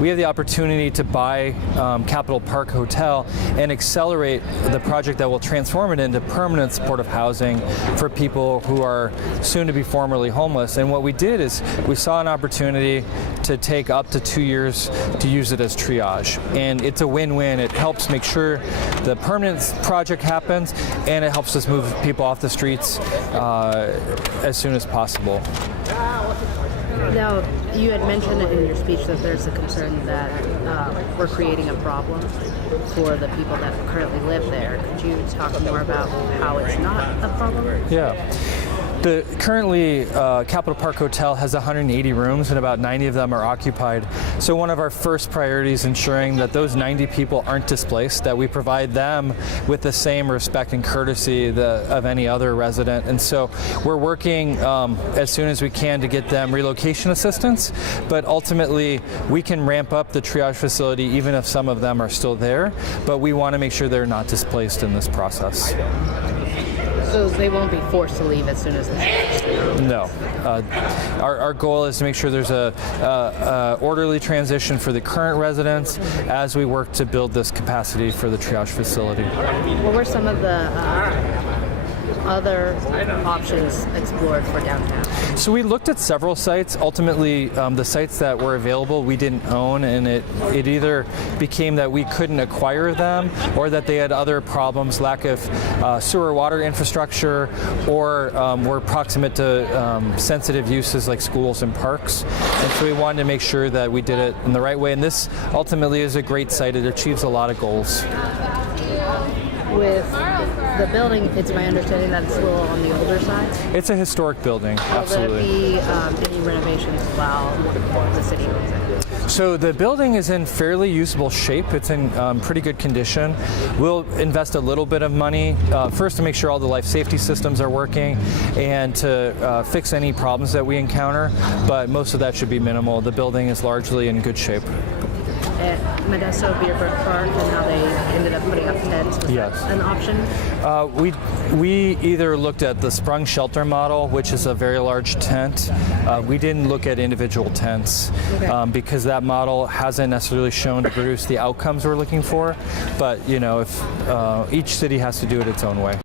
we have the opportunity to buy Capitol Park Hotel and accelerate the project that will transform it into permanent supportive housing for people who are soon to be formerly homeless. And what we did is we saw an opportunity to take up to 2 years to use it as triage. And it's a win-win. It helps make sure the permanent project happens, and it helps us move people off the streets as soon as possible. Now, you had mentioned in your speech that there's a concern that we're creating a problem for the people that currently live there. Could you talk more about how it's not a problem? Yeah. Currently, Capitol Park Hotel has 180 rooms, and about 90 of them are occupied. So one of our first priorities is ensuring that those 90 people aren't displaced, that we provide them with the same respect and courtesy of any other resident. And so we're working as soon as we can to get them relocation assistance, but ultimately we can ramp up the triage facility even if some of them are still there, but we want to make sure they're not displaced in this process. So they won't be forced to leave as soon as this. No. Our goal is to make sure there's a orderly transition for the current residents as we work to build this capacity for the triage facility. What were some of the other options explored for downtown? So we looked at several sites. Ultimately, the sites that were available we didn't own, and it either became that we couldn't acquire them or that they had other problems, lack of sewer water infrastructure, or were proximate to sensitive uses like schools and parks. And so we wanted to make sure that we did it in the right way, and this ultimately is a great site. It achieves a lot of goals. With the building, it's my understanding that it's a little on the older side. It's a historic building, absolutely. Will there be any renovations while the city owns it? So the building is in fairly usable shape. It's in pretty good condition. We'll invest a little bit of money, first to make sure all the life safety systems are working and to fix any problems that we encounter, but most of that should be minimal. The building is largely in good shape. At Modesto Beerbrook Park and how they ended up putting up tents, was Yes. that an option? We either looked at the sprung shelter model, which is a very large tent. We didn't look at individual tents because that model hasn't necessarily shown to produce the outcomes we're looking for. But you know, if each city has to do it its own way.